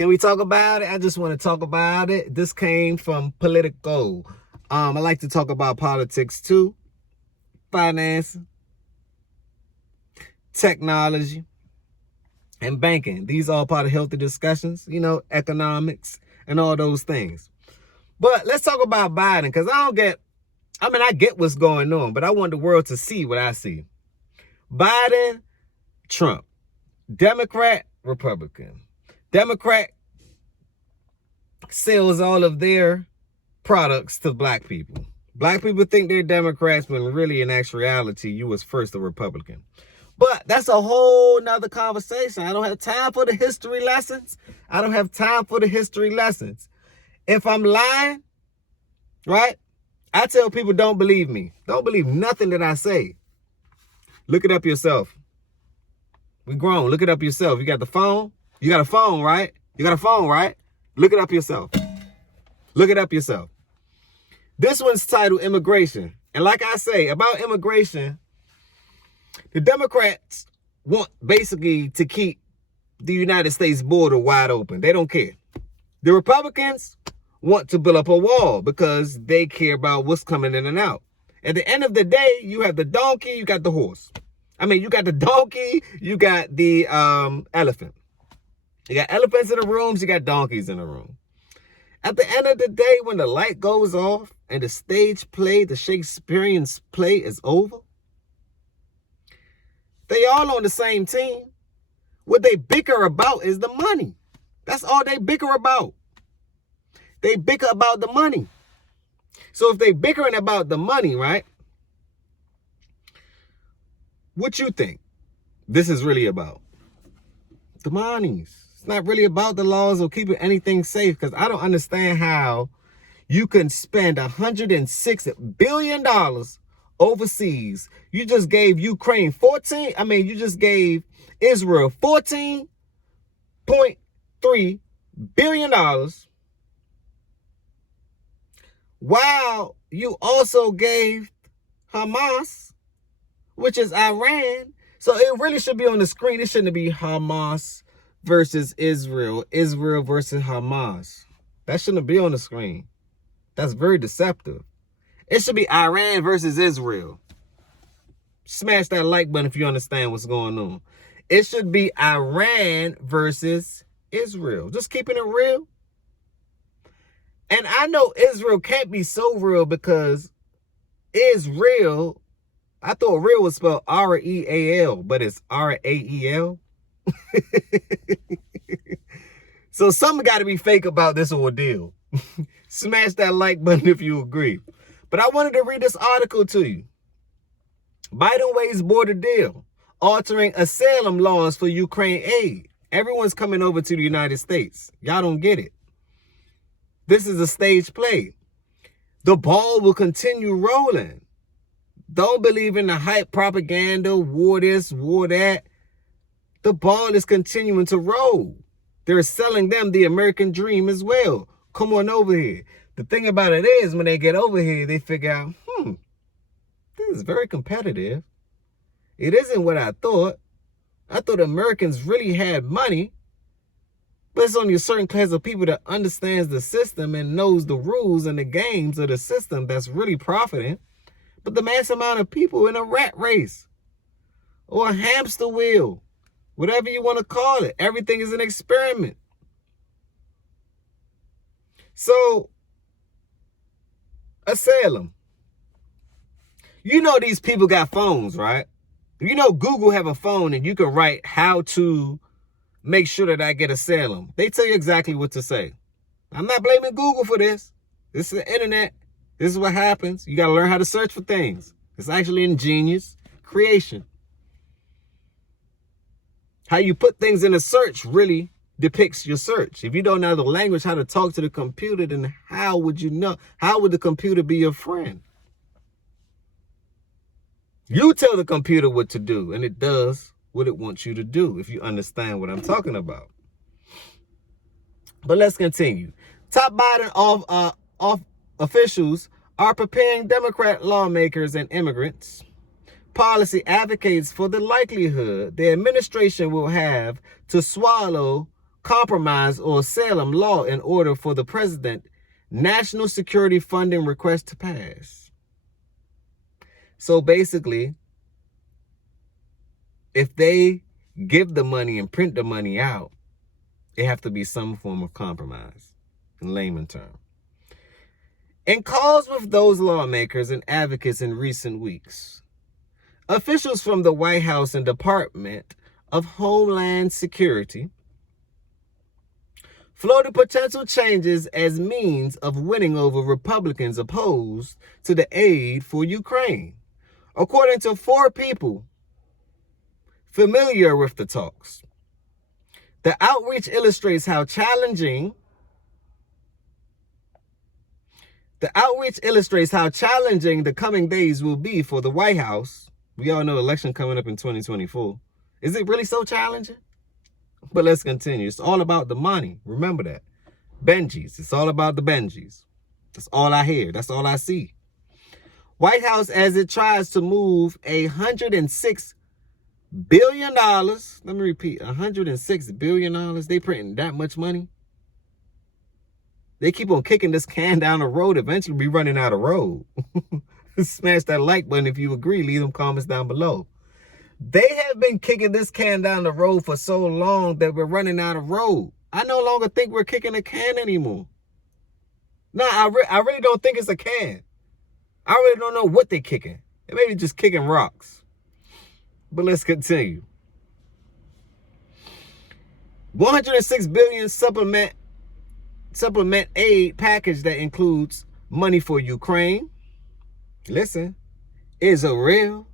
Can we talk about it? I just want to talk about it. This came from Politico. I like to talk about politics too, finance, technology, and banking. These are all part of healthy discussions, economics and all those things. But let's talk about Biden, because I get what's going on, but I want the world to see what I see. Biden, Trump, Democrat, Republican. Democrat sells all of their products to black people. Black people think they're Democrats when really in actuality you was first a Republican. But that's a whole nother conversation. I don't have time for the history lessons. If I'm lying, right, I tell people don't believe me. Don't believe nothing that I say. Look it up yourself. We grown. Look it up yourself. You got the phone? You got a phone, right? Look it up yourself. This one's titled Immigration. And like I say, about immigration, the Democrats want basically to keep the United States border wide open. They don't care. The Republicans want to build up a wall because they care about what's coming in and out. At the end of the day, you have the donkey, you got the horse. You got the donkey, you got the elephant. You got elephants in the rooms, you got donkeys in the room. At the end of the day, when the light goes off and the stage play, the Shakespearean play is over, they all on the same team. What they bicker about is the money. That's all they bicker about. They bicker about the money. So if they bickering about the money, right? What you think this is really about? The monies. It's not really about the laws or keeping anything safe, because I don't understand how you can spend $106 billion overseas. You just gave Ukraine you just gave Israel $14.3 billion, while you also gave Hamas, which is Iran. So it really should be on the screen. It shouldn't be Hamas versus Israel, Israel versus Hamas. That shouldn't be on the screen. That's very deceptive. It should be Iran versus Israel. Smash that like button if you understand what's going on. It should be Iran versus Israel. Just keeping it real. And I know Israel can't be so real because Israel, I thought real was spelled R-E-A-L, but it's R-A-E-L. So something got to be fake about this ordeal. Smash that like button if you agree. But I wanted to read this article to you. Biden waives border deal, altering asylum laws for Ukraine aid. Everyone's coming over to the United States. Y'all don't get it. This is a stage play. The ball will continue rolling. Don't believe in the hype propaganda, war this, war that. The ball is continuing to roll. They're selling them the American dream as well. Come on over here. The thing about it is, when they get over here, they figure out, this is very competitive. It isn't what I thought. I thought Americans really had money. But it's only a certain class of people that understands the system and knows the rules and the games of the system that's really profiting. But the mass amount of people in a rat race or a hamster wheel, whatever you want to call it, everything is an experiment. So, asylum. You know these people got phones, right? You know Google have a phone and you can write how to make sure that I get asylum. They tell you exactly what to say. I'm not blaming Google for this. This is the internet. This is what happens. You got to learn how to search for things. It's actually ingenious creation. How you put things in a search really depicts your search. If you don't know the language, how to talk to the computer, then how would you know? How would the computer be your friend? You tell the computer what to do, and it does what it wants you to do, if you understand what I'm talking about. But let's continue. Top Biden off officials are preparing Democrat lawmakers and immigrants. Policy advocates for the likelihood the administration will have to swallow compromise or Salem law in order for the president national security funding request to pass. So basically, if they give the money and print the money out, it have to be some form of compromise, in layman terms. In calls with those lawmakers and advocates in recent weeks, officials from the White House and Department of Homeland Security floated potential changes as means of winning over Republicans opposed to the aid for Ukraine. According to 4 people familiar with the talks, the outreach illustrates how challenging the coming days will be for the White House. We all know election coming up in 2024. Is it really so challenging? But let's continue. It's all about the money. Remember that. Benjis. It's all about the Benjis. That's all I hear. That's all I see. White House, as it tries to move $106 billion. Let me repeat. $106 billion. They printing that much money. They keep on kicking this can down the road. Eventually, we running out of road. Smash that like button if you agree. Leave them comments down below. They have been kicking this can down the road for so long that we're running out of road. I no longer think we're kicking a can anymore. No, I really don't think it's a can. I really don't know what they're kicking. They may be just kicking rocks. But let's continue. $106 billion supplement aid package that includes money for Ukraine. Listen, Israel,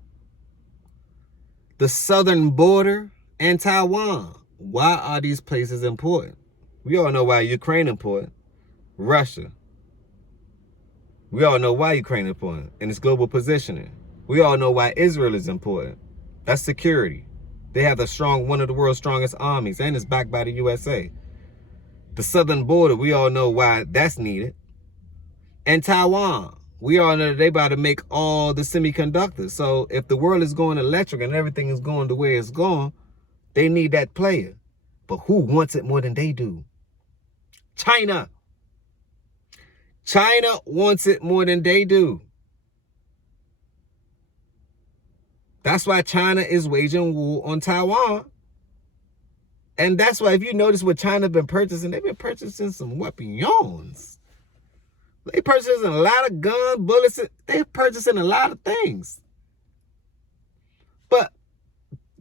the southern border, and Taiwan. Why are these places important? We all know why Ukraine important. Russia. We all know why Ukraine is important in its global positioning. We all know why Israel is important. That's security. They have one of the world's strongest armies, and it's backed by the USA. The southern border, we all know why that's needed. And Taiwan, we all know that they about to make all the semiconductors. So if the world is going electric and everything is going the way it's going, they need that player. But who wants it more than they do? China. China wants it more than they do. That's why China is waging war on Taiwan. And that's why if you notice what China's been purchasing, they've been purchasing some weapons. They purchasing a lot of guns, bullets. They're purchasing a lot of things. But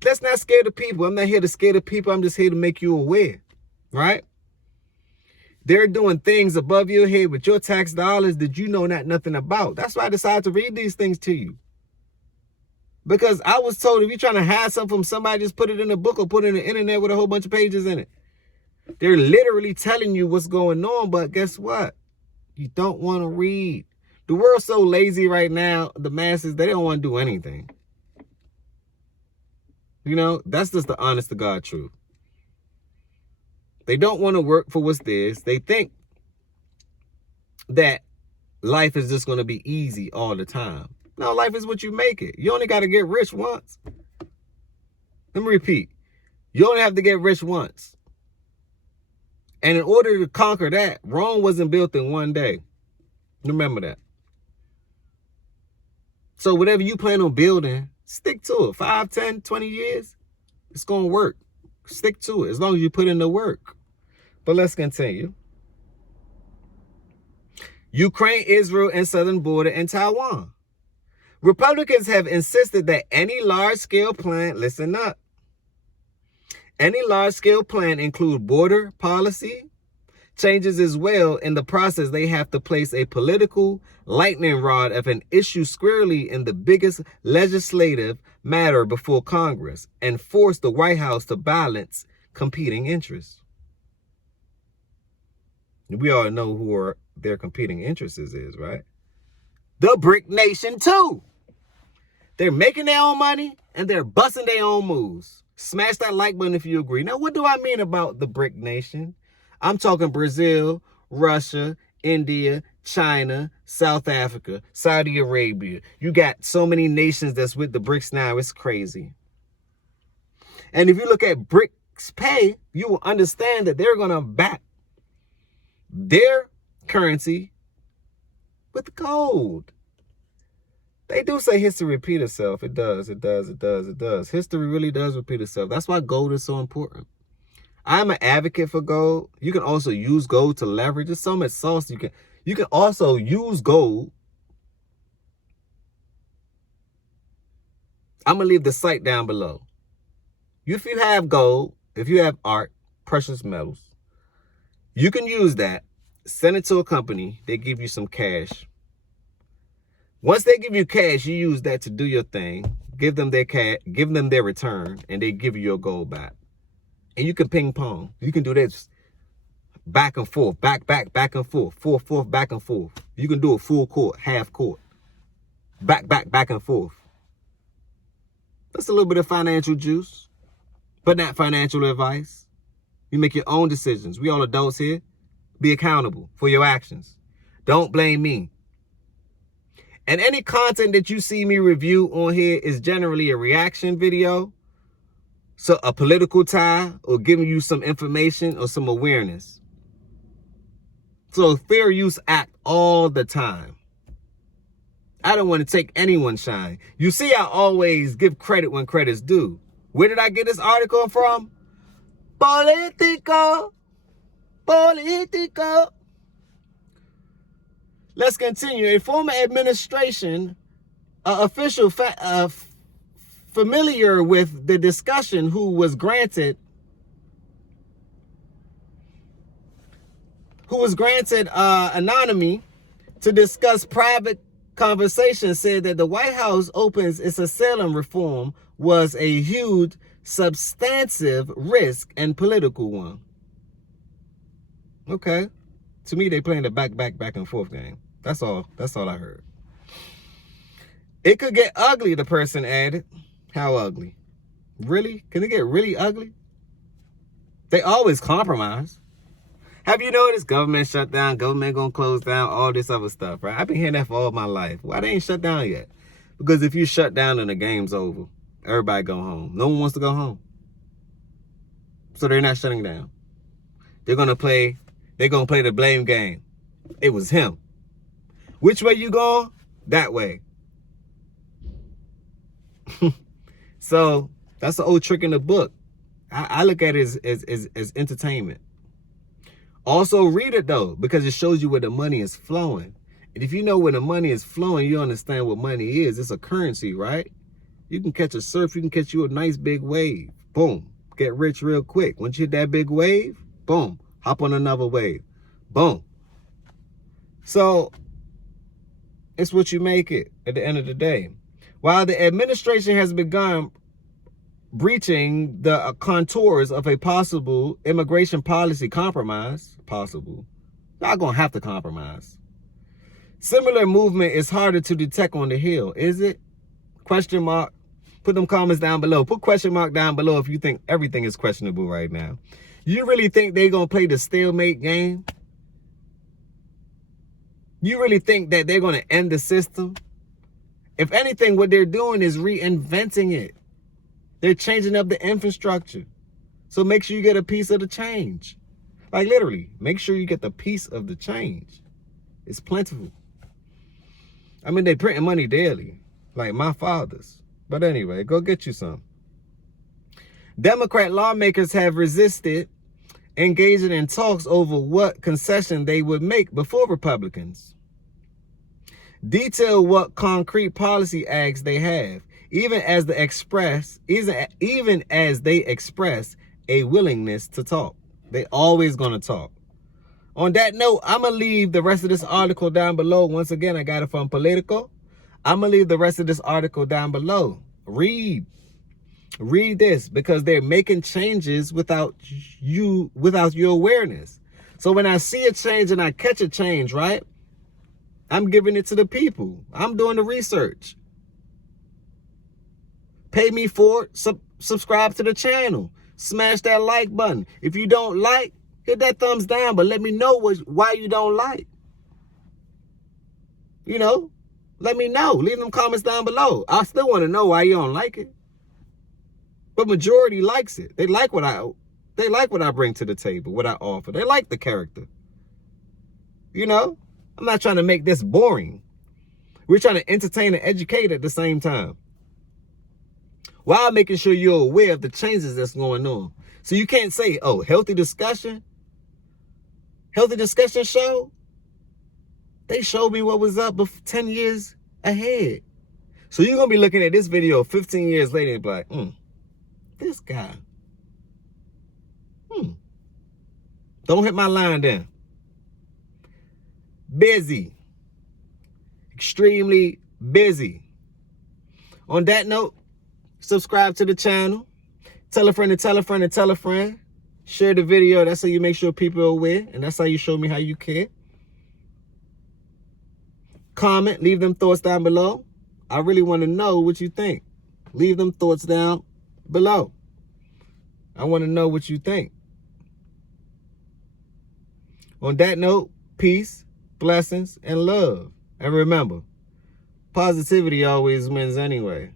let's not scare the people. I'm not here to scare the people. I'm just here to make you aware, right? They're doing things above your head with your tax dollars that you know nothing about. That's why I decided to read these things to you. Because I was told if you're trying to hide something from somebody, just put it in a book or put it in the internet with a whole bunch of pages in it. They're literally telling you what's going on, but guess what? You don't want to read. The world's so lazy right now, the masses, they don't want to do anything. You know, that's just the honest to God truth. They don't want to work for what's theirs. They think that life is just going to be easy all the time. No, life is what you make it. You only got to get rich once. Let me repeat. You only have to get rich once. And in order to conquer that, Rome wasn't built in one day. Remember that. So whatever you plan on building, stick to it. 5, 10, 20 years, it's going to work. Stick to it as long as you put in the work. But let's continue. Ukraine, Israel, and southern border, and Taiwan. Republicans have insisted that any large-scale plan, listen up, any large-scale plan include border policy changes as well. In the process, they have to place a political lightning rod of an issue squarely in the biggest legislative matter before Congress and force the White House to balance competing interests. We all know who their competing interests is, right? The BRIC Nation too. They're making their own money and they're busting their own moves. Smash that like button if you agree. Now, what do I mean about the BRIC Nation? I'm talking Brazil, Russia, India, China, South Africa, Saudi Arabia. You got so many nations that's with the BRICS now. It's crazy. And if you look at BRIC pay, you will understand that they're going to back their currency with gold. They do say history repeat itself. It does. History really does repeat itself. That's why gold is so important. I'm an advocate for gold. You can also use gold to leverage. There's so much sauce you can also use gold. I'm going to leave the site down below. If you have gold, if you have art, precious metals, you can use that, send it to a company, they give you some cash. Once they give you cash, you use that to do your thing, give them their cash, give them their return, and they give you your gold back. And you can ping pong. You can do this back and forth, back and forth, forth, back and forth. You can do a full court, half court, back and forth. That's a little bit of financial juice, but not financial advice. You make your own decisions. We all adults here. Be accountable for your actions. Don't blame me. And any content that you see me review on here is generally a reaction video, so a political tie, or giving you some information or some awareness. So fair use act all the time. I don't want to take anyone's shine. You see, I always give credit when credit's due. Where did I get this article from? Political. Let's continue. A former administration official familiar with the discussion who was granted anonymity to discuss private conversations said that the White House opens its asylum reform was a huge, substantive risk and political one. Okay. To me, they playing the back and forth game. That's all I heard. It could get ugly, the person added. How ugly? Really? Can it get really ugly? They always compromise. Have you noticed government shut down, government gonna close down, all this other stuff, right? I've been hearing that for all my life. Why they ain't shut down yet? Because if you shut down and the game's over, everybody go home. No one wants to go home. So they're not shutting down. They're gonna play the blame game. It was him. Which way you going? That way. So that's an old trick in the book. I look at it as entertainment. Also read it though, because it shows you where the money is flowing. And if you know where the money is flowing, you understand what money is. It's a currency, right? You can catch a surf, you can catch you a nice big wave. Boom. Get rich real quick. Once you hit that big wave, boom. Hop on another wave. Boom. So it's what you make it at the end of the day. While the administration has begun breaching the contours of a possible immigration policy compromise, not gonna have to compromise. Similar movement is harder to detect on the Hill, is it? Question mark. Put them comments down below. Put question mark down below if you think everything is questionable right now. You really think they're gonna play the stalemate game? You really think that they're gonna end the system? If anything, what they're doing is reinventing it. They're changing up the infrastructure. So make sure you get a piece of the change. Like literally, make sure you get the piece of the change. It's plentiful. I mean, they printing money daily, like my father's. But anyway, go get you some. Democrat lawmakers have resisted engaging in talks over what concession they would make before Republicans detail what concrete policy acts they have, even as they express a willingness to talk. They always gonna talk. On that note, I'm gonna leave the rest of this article down below. Once again, I got it from Political. I'm gonna leave the rest of this article down below. Read this, because they're making changes without your awareness. So when I see a change and I catch a change, right? I'm giving it to the people. I'm doing the research. Pay me for it. Subscribe to the channel. Smash that like button. If you don't like, hit that thumbs down, but let me know why you don't like. You know, let me know. Leave them comments down below. I still want to know why you don't like it. But majority likes it. They like what They like what I bring to the table, what I offer. They like the character. You know, I'm not trying to make this boring. We're trying to entertain and educate at the same time, while making sure you're aware of the changes that's going on. So you can't say, oh, healthy discussion show. They showed me what was up 10 years ahead. So you're going to be looking at this video 15 years later and be like, this guy. Don't hit my line then. Busy. Extremely busy. On that note, subscribe to the channel. Tell a friend to tell a friend to tell a friend. Share the video. That's how you make sure people are aware. And that's how you show me how you care. Comment. Leave them thoughts down below. I really want to know what you think. Leave them thoughts down below. I want to know what you think. On that note, peace, blessings, and love. And remember, positivity always wins anyway.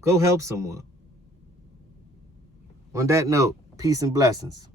Go help someone. On that note, peace and blessings.